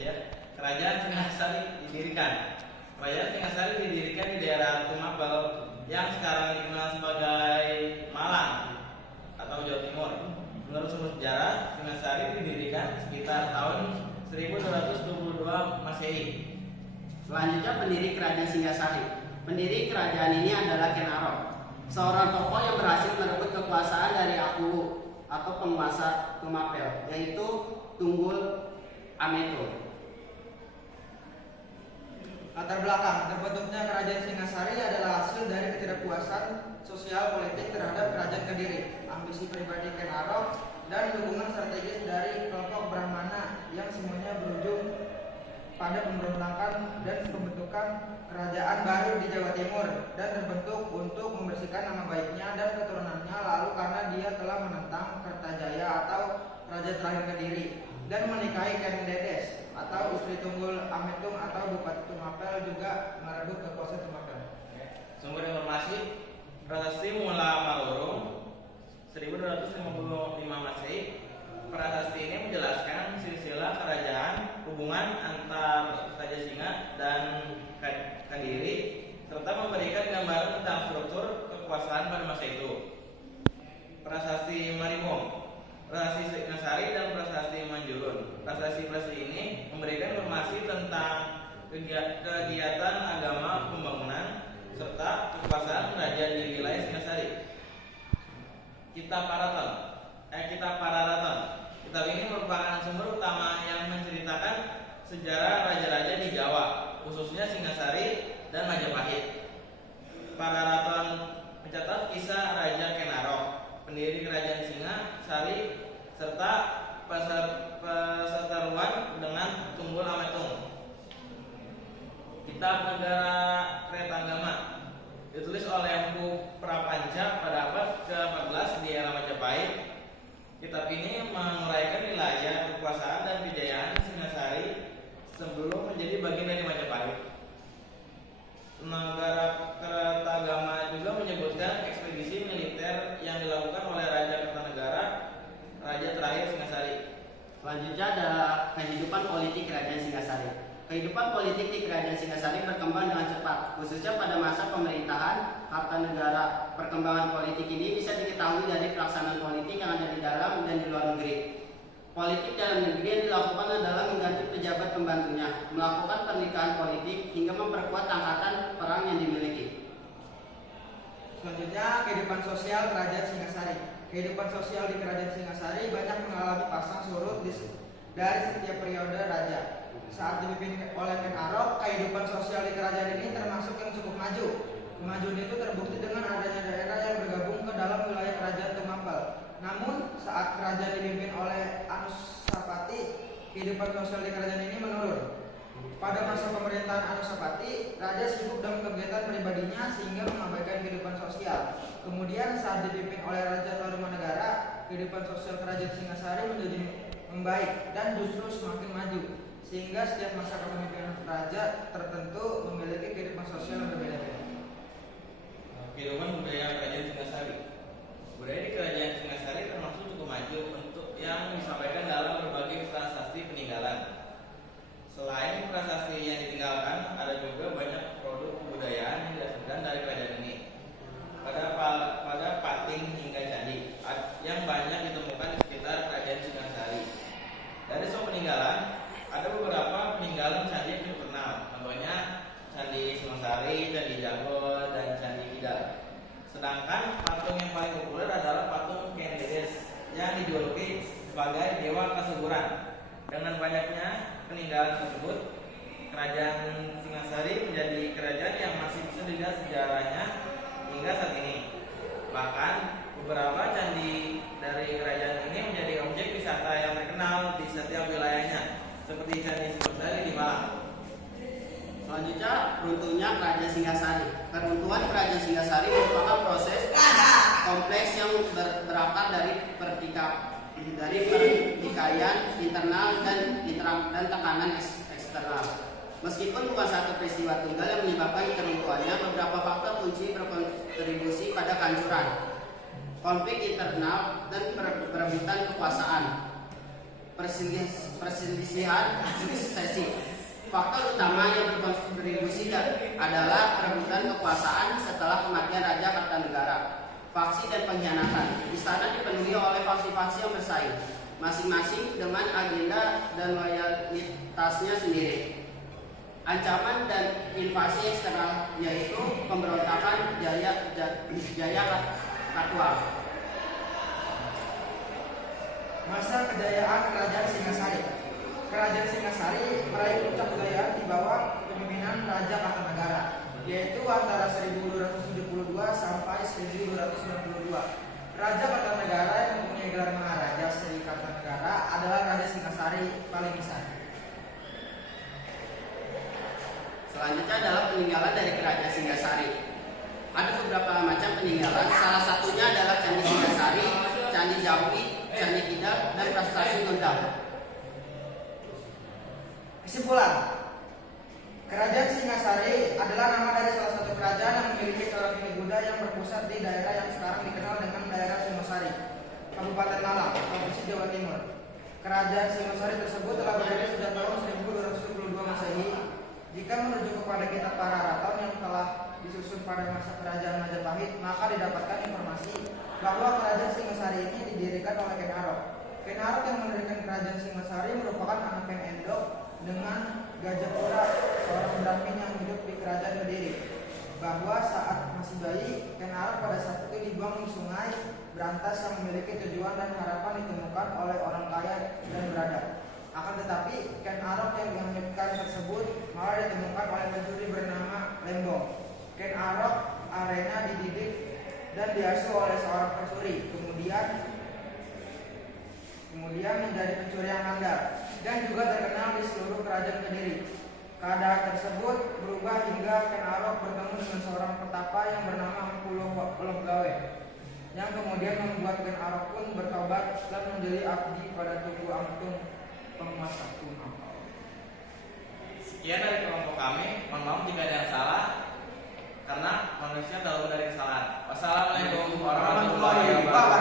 saja. Kerajaan Singasari didirikan. Kerajaan Singasari didirikan di daerah Tumapel yang sekarang dikenal sebagai Malang atau Jawa Timur. Menurut sumber sejarah, Singasari didirikan sekitar tahun 1222 Masehi. Selanjutnya pendiri kerajaan Singasari. Pendiri kerajaan ini adalah Ken Arok, seorang tokoh yang berhasil merebut kekuasaan dari Aku atau penguasa Tumapel, yaitu Tunggul Ameto. Latar belakang terbentuknya kerajaan Singasari adalah hasil dari ketidakpuasan sosial politik terhadap kerajaan Kediri, ambisi pribadi Ken Arok, dan dukungan strategis dari kelompok Brahmana yang semuanya berujung pada pemberontakan dan pembentukan kerajaan baru di Jawa Timur, dan terbentuk untuk membersihkan nama baiknya dan keturunannya lalu karena dia telah menentang Kertajaya atau Raja terakhir Kediri dan menikahi Ken Dedes atau istri Tunggul Ametung atau Bupati Tumapel, juga merebut kekuasaan Tumapel. Sumber informasi Prasasti Mula Malurung 1255 Masehi. Prasasti ini menjelaskan silsilah kerajaan, hubungan antar Raja Singa dan Kediri, serta memberikan gambaran tentang struktur kekuasaan pada masa itu. Prasasti Marimong, Prasasti Singasari, dan Prasasti Manjurun. Prasasti ini memberikan informasi tentang kegiatan agama, pembangunan, serta kekuasaan raja di wilayah Singasari. Kitab Pararaton. Kitab ini merupakan sumber utama yang menceritakan sejarah raja-raja di Jawa, khususnya Singasari dan Majapahit. Pararaton mencatat kisah Raja Ken Arok, pendiri kerajaan Singasari, serta perseteruan dengan Tunggul Ametung. Kitab Negara Kretanggama ditulis oleh Empu Prapanca pada abad ke-14 di era Majapahit. Kitab ini menguraikan wilayah kekuasaan dan kejayaan Singasari sebelum menjadi bagian dari Majapahit. Negara Kertanggama juga menyebutkan ekspedisi militer yang dilakukan oleh Raja Kertanegara, raja terakhir Singasari. Selanjutnya adalah kehidupan politik kerajaan Singasari. Kehidupan politik di kerajaan Singasari berkembang dengan cepat, khususnya pada masa pemerintahan Kartanegara. Perkembangan politik ini bisa diketahui dari pelaksanaan politik yang ada di dalam dan di luar negeri. Politik dalam negeri yang dilakukan adalah mengganti pejabat pembantunya, melakukan pernikahan politik, hingga memperkuat angkatan perang yang dimiliki. Selanjutnya, kehidupan sosial kerajaan Singasari. Kehidupan sosial di kerajaan Singasari banyak mengalami pasang surut dari setiap periode raja. Saat dipimpin oleh Ken Arok, kehidupan sosial di kerajaan ini termasuk yang cukup maju. Kemajuan itu terbukti dengan adanya daerah yang bergabung ke dalam wilayah kerajaan Tumapel. Namun, saat kerajaan dipimpin oleh Anusapati, kehidupan sosial di kerajaan ini menurun. Pada masa pemerintahan Anusapati, raja sibuk dengan kegiatan pribadinya sehingga mengabaikan kehidupan sosial. Kemudian saat dipimpin oleh Raja Tarumanegara, kehidupan sosial kerajaan Singasari menjadi membaik dan justru semakin maju, sehingga setiap masa kepemimpinan raja tertentu memiliki kehidupan sosial yang berbeda-beda. Kehidupan budaya kerajaan Singasari. Budaya di kerajaan Singasari termasuk cukup maju untuk yang disampaikan dalam berbagai prasasti peninggalan. Selain prasasti yang ditinggalkan, ada juga banyak produk kebudayaan yang dihasilkan dari kerajaan ini. Pada pating hingga candi yang banyak ditemukan di sekitar kerajaan Singasari. Dari semua peninggalan, ada beberapa peninggalan candi yang terkenal. Contohnya Candi Singasari, Candi Jago, dan Candi Kidal. Sedangkan patung yang paling populer adalah patung Ken Dedes yang dijuluki sebagai dewa kesuburan. Dengan banyaknya peninggalan tersebut, kerajaan Singasari menjadi kerajaan yang masih bisa dilihat sejarahnya hingga saat ini. Bahkan beberapa candi dari kerajaan ini menjadi objek wisata yang terkenal di setiap wilayahnya, seperti Candi Singasari di Malang. Selanjutnya, runtuhnya kerajaan Singasari. Keruntuhan kerajaan Singasari merupakan proses kompleks yang berakar dari pertikaian internal dan tekanan eksternal. Meskipun bukan satu peristiwa tunggal yang menyebabkan keruntuhannya, beberapa faktor kunci berkontribusi pada kehancuran. Konflik internal dan perebutan kekuasaan. perselisihan suksesi. Faktor utama yang berkontribusi adalah perebutan kekuasaan setelah kematian Raja Kartanegara. Faksi dan pengkhianatan. Istana dipenuhi oleh faksi-faksi yang bersaing, masing-masing dengan agenda dan loyalitasnya sendiri. Ancaman dan invasi eksternal yaitu pemberontakan Jaya Katual. Masa kejayaan Kerajaan Singasari. Kerajaan Singasari meraih puncak kejayaan di bawah kepemimpinan Raja Kartanegara, yaitu antara 1272 sampai 1292. Raja Kartanegara yang mempunyai gelar Maharaja Sri Kartanegara adalah Raja Singasari paling besar. Selanjutnya adalah peninggalan dari Kerajaan Singasari. Ada beberapa macam peninggalan, salah satunya adalah Candi Singasari, Candi Jawi, Candi Kidal, dan Prestasi Gondang. Kesimpulan, Kerajaan Singasari adalah nama dari salah satu kerajaan yang memiliki corak ini Buddha yang berpusat di daerah yang sekarang dikenal dengan daerah Singosari, Kabupaten Malang, Provinsi Jawa Timur. Kerajaan Singosari tersebut telah berdiri sejak tahun 1222 Masehi. Jika merujuk kepada kitab Pararaton yang telah disusun pada masa kerajaan Majapahit, maka didapatkan informasi bahwa Kerajaan Singasari ini didirikan oleh Ken Arok. Ken Arok yang mendirikan Kerajaan Singasari merupakan anak Ken Endok dengan Gajapura, seorang pendamping yang hidup di kerajaan Kediri. Bahwa saat masih bayi, Ken Arok pada saat itu dibuang di sungai Berantas yang memiliki tujuan dan harapan ditemukan oleh orang kaya dan beradab. Akan tetapi, Ken Arok yang dihanyutkan tersebut malah ditemukan oleh pencuri bernama Lembong. Ken Arok Arena dididik dan diasuh oleh seorang pencuri, kemudian menjadi pencuri yang handal dan juga terkenal di seluruh kerajaan Kediri. Keadaan tersebut berubah hingga Ken Arok bertemu dengan seorang petapa yang bernama Pulo Gawe, yang kemudian membuat Ken Arok pun bertobat dan menjadi abdi pada Tugu Angtung, penguasa kuno. Sekian dari kelompok kami. Mohon maaf jika ada yang salah, karena manusia tahu dari kesalahan. Wassalamualaikum warahmatullahi wabarakatuh.